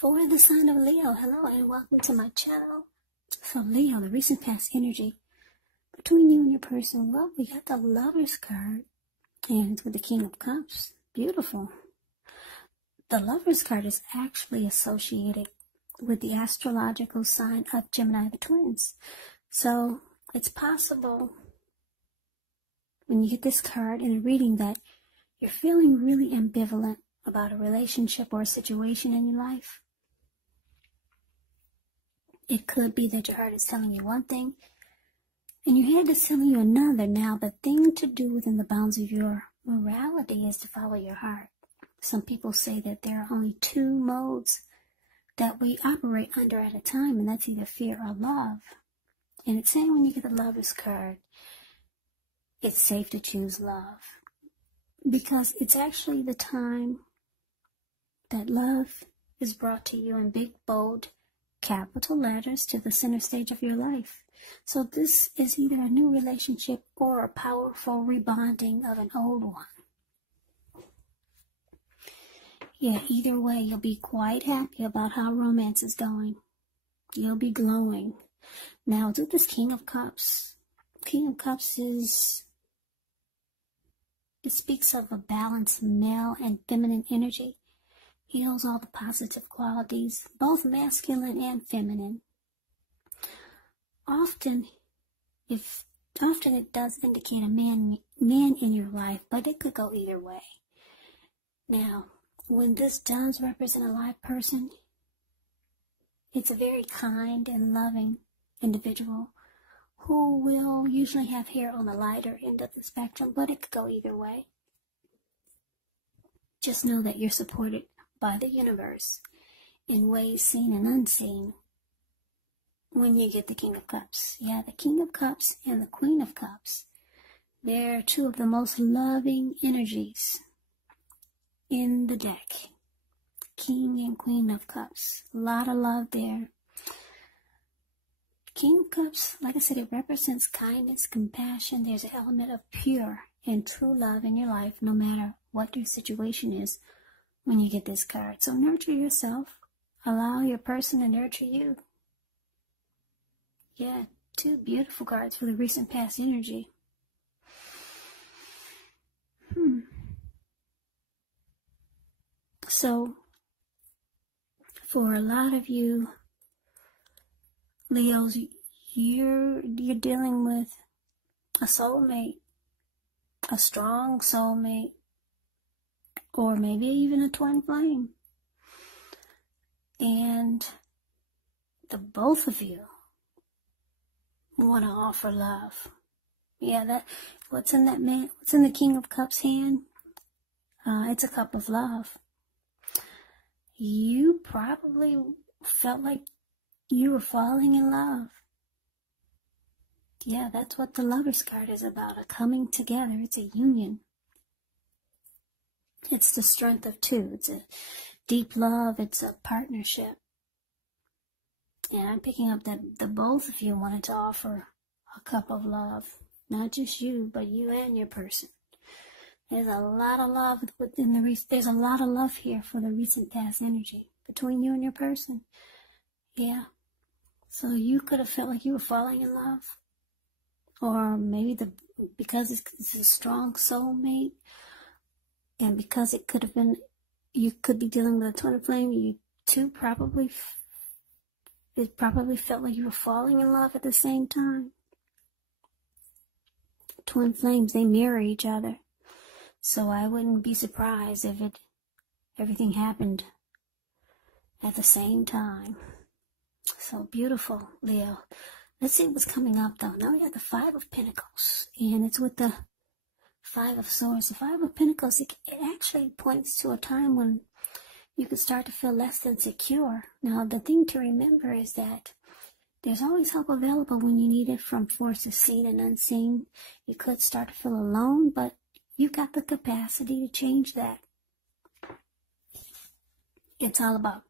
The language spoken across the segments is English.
For the sign of Leo, hello and welcome to my channel. So Leo, the recent past energy between you and your person, well, we got the Lover's card and it's with the King of Cups. Beautiful. The Lover's card is actually associated with the astrological sign of Gemini, the twins. So it's possible when you get this card in a reading that you're feeling really ambivalent about a relationship or a situation in your life. It could be that your heart is telling you one thing and your head is telling you another. Now, the thing to do within the bounds of your morality is to follow your heart. Some people say that there are only two modes that we operate under at a time, and that's either fear or love. And it's saying when you get the Lover's card, it's safe to choose love, because it's actually the time that love is brought to you in big, bold, capital letters to the center stage of your life. So this is either a new relationship or a powerful rebonding of an old one. Yeah, either way, you'll be quite happy about how romance is going. You'll be glowing. Now, do this King of Cups. King of Cups it speaks of a balanced male and feminine energy. He holds all the positive qualities, both masculine and feminine. Often it does indicate a man in your life, but it could go either way. Now, when this does represent a live person, it's a very kind and loving individual who will usually have hair on the lighter end of the spectrum, but it could go either way. Just know that you're supported by the universe in ways seen and unseen when you get the King of Cups. Yeah, the King of Cups and the Queen of Cups, they're two of the most loving energies in the deck. King and Queen of Cups, a lot of love there. King of Cups, like I said, it represents kindness, compassion. There's an element of pure and true love in your life, no matter what your situation is when you get this card. So nurture yourself. Allow your person to nurture you. Yeah, two beautiful cards for the recent past energy. So, for a lot of you Leos, you're dealing with a soulmate, a strong soulmate, or maybe even a twin flame. And the both of you want to offer love. Yeah, what's in the King of Cups hand? It's a cup of love. You probably felt like you were falling in love. Yeah, that's what the Lover's card is about, a coming together. It's a union. It's the strength of two. It's a deep love. It's a partnership. And I'm picking up that the both of you wanted to offer a cup of love. Not just you, but you and your person. There's a lot of love there's a lot of love here for the recent past energy between you and your person. Yeah. So you could have felt like you were falling in love. Or maybe because it's a strong soulmate, and because it could have been, you could be dealing with a twin flame, you two probably felt like you were falling in love at the same time. Twin flames, they mirror each other. So I wouldn't be surprised if everything happened at the same time. So beautiful, Leo. Let's see what's coming up, though. Now we got the Five of Pentacles, and it's with the Five of Swords. The Five of Pentacles, it actually points to a time when you could start to feel less than secure. Now, the thing to remember is that there's always help available when you need it from forces seen and unseen. You could start to feel alone, but you've got the capacity to change that. It's all about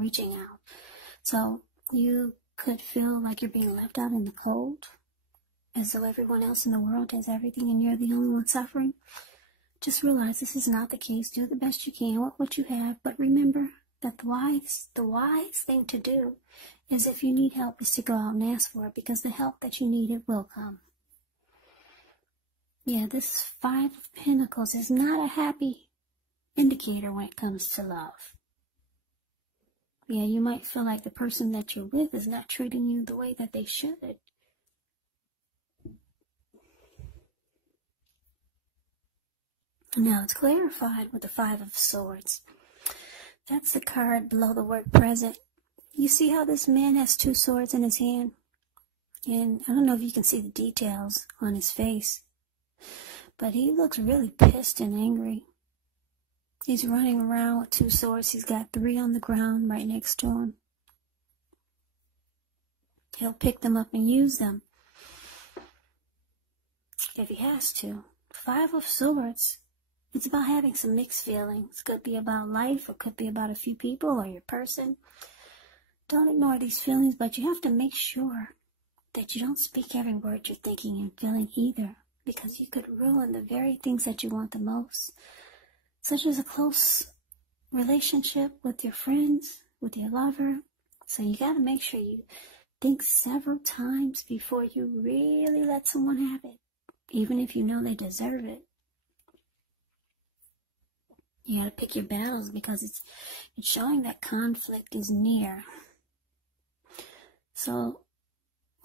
reaching out. So you could feel like you're being left out in the cold, as though everyone else in the world has everything and you're the only one suffering. Just realize this is not the case. Do the best you can with what you have, but remember that the wise thing to do is, if you need help, is to go out and ask for it, because the help that you need, it will come. Yeah, this Five of Pentacles is not a happy indicator when it comes to love. Yeah, you might feel like the person that you're with is not treating you the way that they should. Now it's clarified with the Five of Swords. That's the card below the word present. You see how this man has two swords in his hand? And I don't know if you can see the details on his face, but he looks really pissed and angry. He's running around with two swords. He's got three on the ground right next to him. He'll pick them up and use them if he has to. Five of Swords. It's about having some mixed feelings. Could be about life, or could be about a few people or your person. Don't ignore these feelings, but you have to make sure that you don't speak every word you're thinking and feeling either, because you could ruin the very things that you want the most, such as a close relationship with your friends, with your lover. So you got to make sure you think several times before you really let someone have it, even if you know they deserve it. You got to pick your battles, because it's showing that conflict is near. So,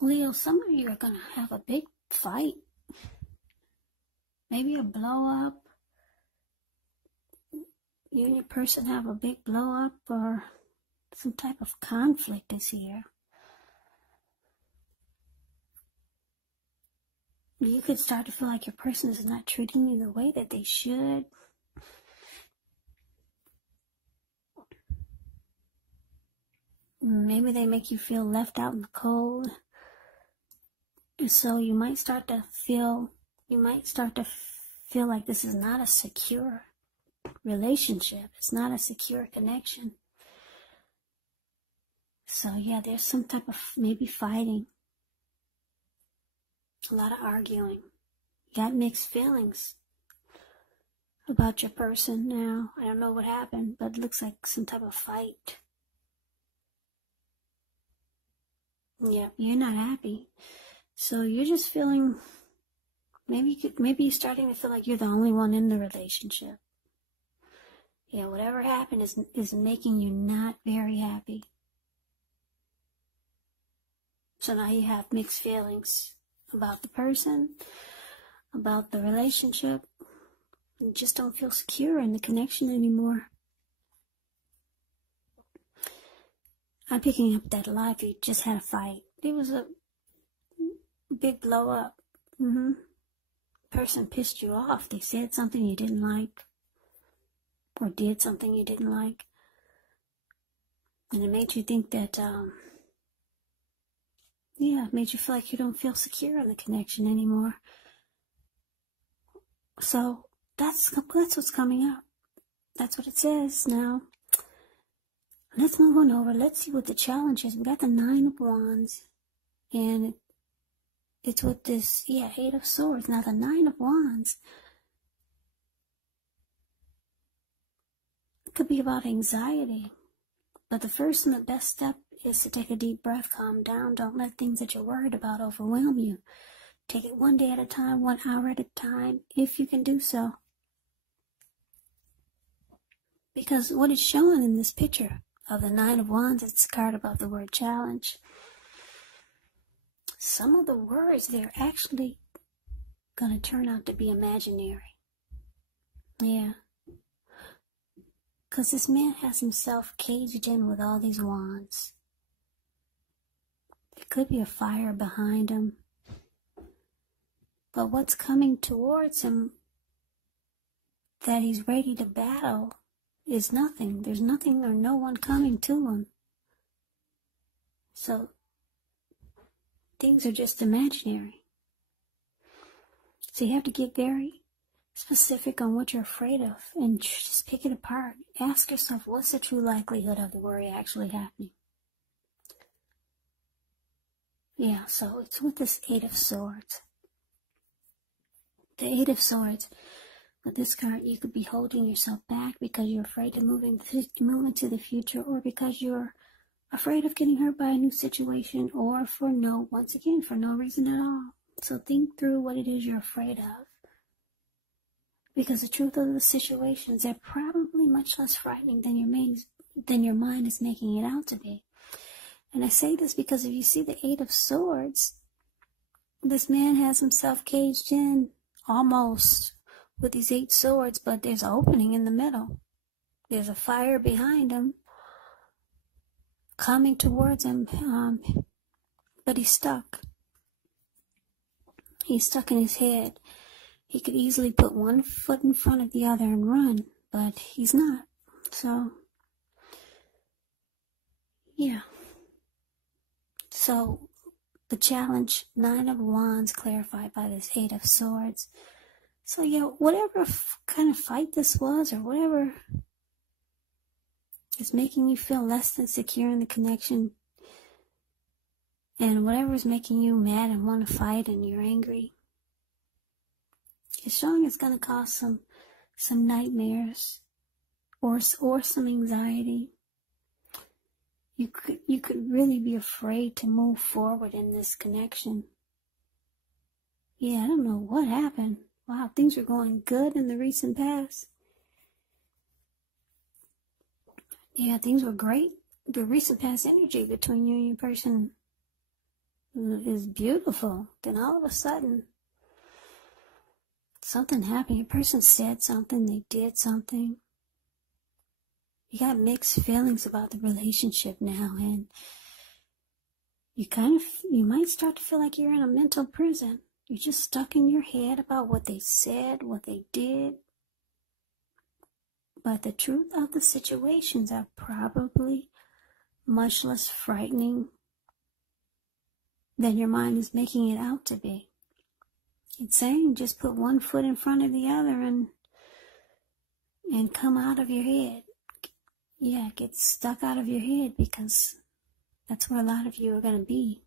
Leo, some of you are going to have a big fight. Maybe a blow up. You and your person have a big blow up, or some type of conflict is here. You could start to feel like your person is not treating you the way that they should. Maybe they make you feel left out in the cold. And so you might start to feel like this is not a secure relationship. It's not a secure connection. So yeah, there's some type of maybe fighting. A lot of arguing. You got mixed feelings about your person now. I don't know what happened, but it looks like some type of fight. Yeah, you're not happy. So you're just feeling, maybe you're starting to feel like you're the only one in the relationship. Yeah, whatever happened is making you not very happy. So now you have mixed feelings about the person, about the relationship. You just don't feel secure in the connection anymore. I'm picking up that a lot of you just had a fight. It was a big blow up. Person pissed you off. They said something you didn't like, or did something you didn't like, and it made you think that, it made you feel like you don't feel secure in the connection anymore. So that's what's coming up. That's what it says now. Let's move on over. Let's see what the challenge is. We got the Nine of Wands, and it's with this, Eight of Swords. Now the Nine of Wands, it could be about anxiety, but the first and the best step is to take a deep breath, calm down. Don't let things that you're worried about overwhelm you. Take it one day at a time, 1 hour at a time, if you can do so. Because what is shown in this picture of the Nine of Wands, it's a card above the word challenge. Some of the words, they're actually going to turn out to be imaginary. Yeah. Because this man has himself caged in with all these wands. There could be a fire behind him. But what's coming towards him that he's ready to battle is nothing. There's nothing or no one coming to him. So things are just imaginary. So you have to get very specific on what you're afraid of and just pick it apart. Ask yourself, what's the true likelihood of the worry actually happening? Yeah, so it's with this Eight of Swords. The Eight of Swords, But this card, you could be holding yourself back because you're afraid to move into the future, or because you're afraid of getting hurt by a new situation, or once again, for no reason at all. So think through what it is you're afraid of. Because the truth of the situations are probably much less frightening than your mind is making it out to be. And I say this because if you see the Eight of Swords, this man has himself caged in almost with these 8 swords, but there's an opening in the middle. There's a fire behind him coming towards him, but he's stuck. He's stuck in his head. He could easily put one foot in front of the other and run, but he's not. So, yeah. So, the challenge, 9 of Wands, clarified by this 8 of Swords. So, yeah, whatever kind of fight this was, or whatever is making you feel less than secure in the connection, and whatever is making you mad and want to fight and you're angry, it's showing it's going to cause some nightmares or some anxiety. You could really be afraid to move forward in this connection. Yeah, I don't know what happened. Wow, things were going good in the recent past. Yeah, things were great. The recent past energy between you and your person is beautiful. Then all of a sudden, something happened. Your person said something, they did something. You got mixed feelings about the relationship now, and you might start to feel like you're in a mental prison. You're just stuck in your head about what they said, what they did. But the truth of the situations are probably much less frightening than your mind is making it out to be. It's saying just put one foot in front of the other and come out of your head. Yeah, get stuck out of your head, because that's where a lot of you are going to be.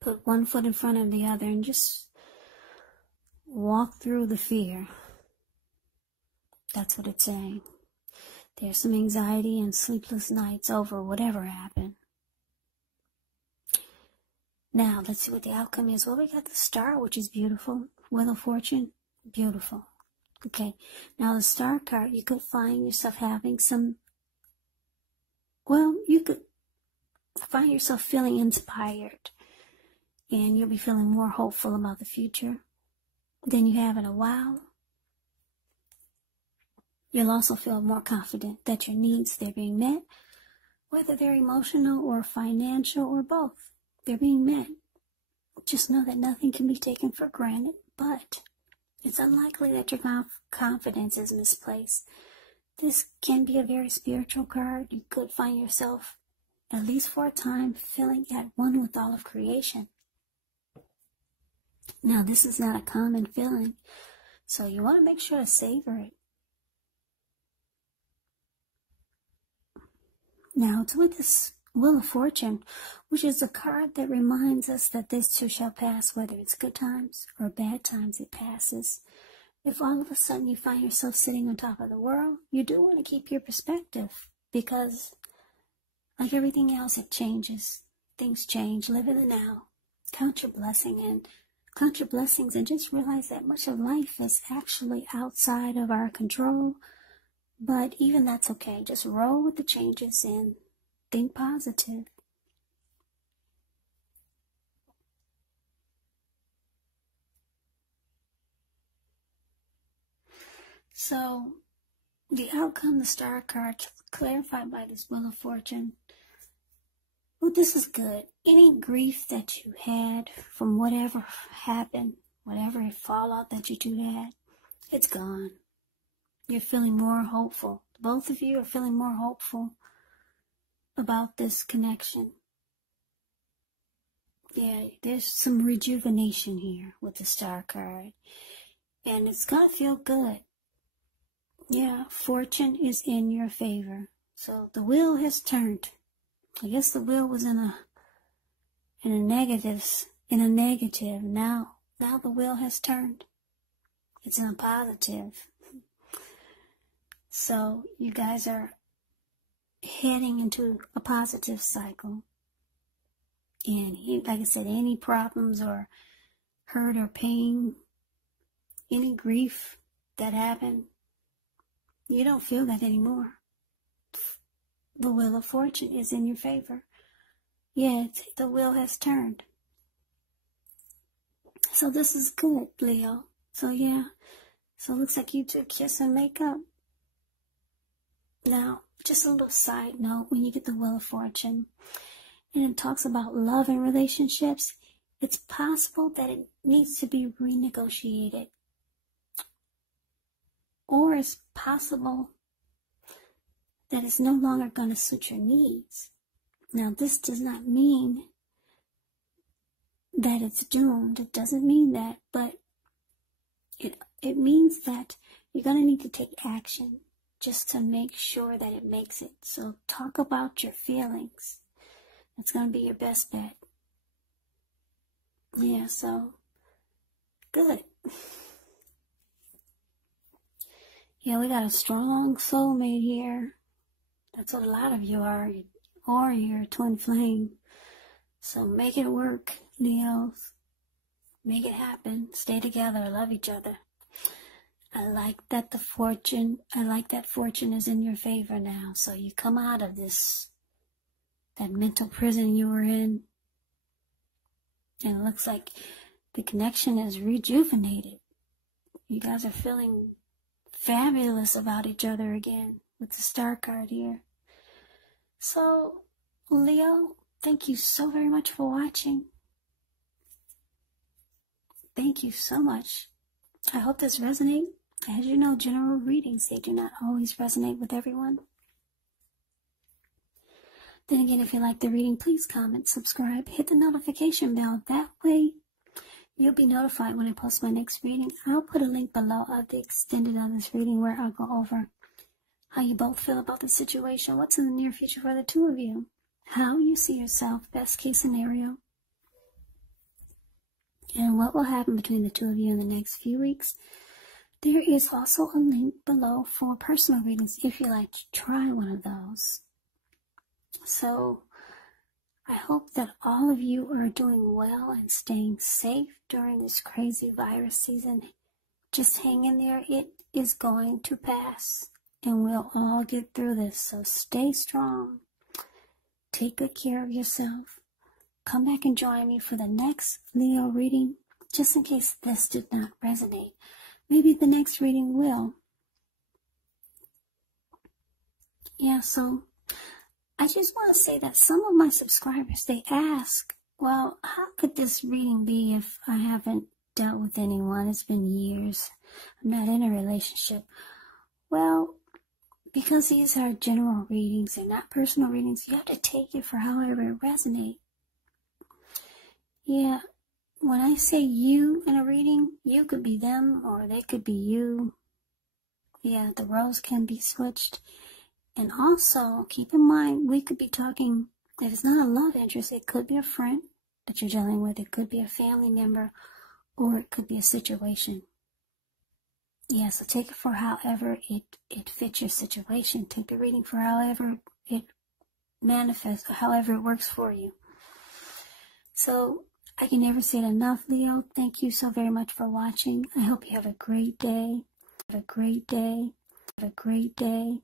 Put one foot in front of the other and just walk through the fear. That's what it's saying. There's some anxiety and sleepless nights over whatever happened. Now, let's see what the outcome is. Well, we got the Star, which is beautiful. Wheel of Fortune, beautiful. Okay, now the Star card, you could find yourself having you could find yourself feeling inspired, and you'll be feeling more hopeful about the future than you have in a while. You'll also feel more confident that your needs, they're being met, whether they're emotional or financial or both. They're being met. Just know that nothing can be taken for granted, but it's unlikely that your confidence is misplaced. This can be a very spiritual card. You could find yourself, at least for a time, feeling at one with all of creation. Now, this is not a common feeling, so you want to make sure to savor it. Now, it's with this Wheel of Fortune, which is a card that reminds us that this too shall pass, whether it's good times or bad times, it passes. If all of a sudden you find yourself sitting on top of the world, you do want to keep your perspective, because like everything else, it changes. Things change. Live in the now. Count your blessings and just realize that much of life is actually outside of our control. But even that's okay. Just roll with the changes and think positive. So, the outcome, the Star card, clarified by this Wheel of Fortune. Well, this is good. Any grief that you had from whatever happened, whatever fallout that you two had, it's gone. You're feeling more hopeful. Both of you are feeling more hopeful about this connection. Yeah, there's some rejuvenation here with the Star card. And it's going to feel good. Yeah, fortune is in your favor. So the wheel has turned. I guess the wheel was in a negative. Now the wheel has turned. It's in a positive. So you guys are heading into a positive cycle. And like I said, any problems or hurt or pain, any grief that happened, you don't feel that anymore. The wheel of fortune is in your favor. Yeah, the wheel has turned. So this is good, Leo. So yeah, so it looks like you two kiss and make up. Now, just a little side note, when you get the wheel of fortune, and it talks about love and relationships, it's possible that it needs to be renegotiated. Or it's possible that it's no longer going to suit your needs. Now, this does not mean that it's doomed. It doesn't mean that, but it means that you're going to need to take action just to make sure that it makes it. So talk about your feelings. It's going to be your best bet. Yeah, so good. Yeah, we got a strong soulmate here. That's what a lot of you are, or you're a twin flame. So make it work, Leos. Make it happen. Stay together. Love each other. I like that fortune is in your favor now. So you come out of that mental prison you were in. And it looks like the connection is rejuvenated. You guys are feeling fabulous about each other again with the star card here. So, Leo, thank you so very much for watching. Thank you so much. I hope this resonates. As you know, general readings, they do not always resonate with everyone. Then again, if you like the reading, please comment, subscribe, hit the notification bell. That way, you'll be notified when I post my next reading. I'll put a link below of the extended of this reading where I'll go over how you both feel about the situation, what's in the near future for the two of you, how you see yourself, best case scenario, and what will happen between the two of you in the next few weeks. There is also a link below for personal readings if you like to try one of those. So I hope that all of you are doing well and staying safe during this crazy virus season. Just hang in there. It is going to pass, and we'll all get through this. So stay strong. Take good care of yourself. Come back and join me for the next Leo reading, just in case this did not resonate. Maybe the next reading will. Yeah, so I just want to say that some of my subscribers, they ask, well, how could this reading be if I haven't dealt with anyone? It's been years. I'm not in a relationship. Well, because these are general readings, they're not personal readings, you have to take it for however it resonates. Yeah, when I say you in a reading, you could be them or they could be you. Yeah, the roles can be switched. And also, keep in mind, we could be talking, if it's not a love interest, it could be a friend that you're dealing with, it could be a family member, or it could be a situation. Yeah, so take it for however it fits your situation. Take the reading for however it manifests, or however it works for you. So, I can never say it enough, Leo. Thank you so very much for watching. I hope you have a great day. Have a great day. Have a great day.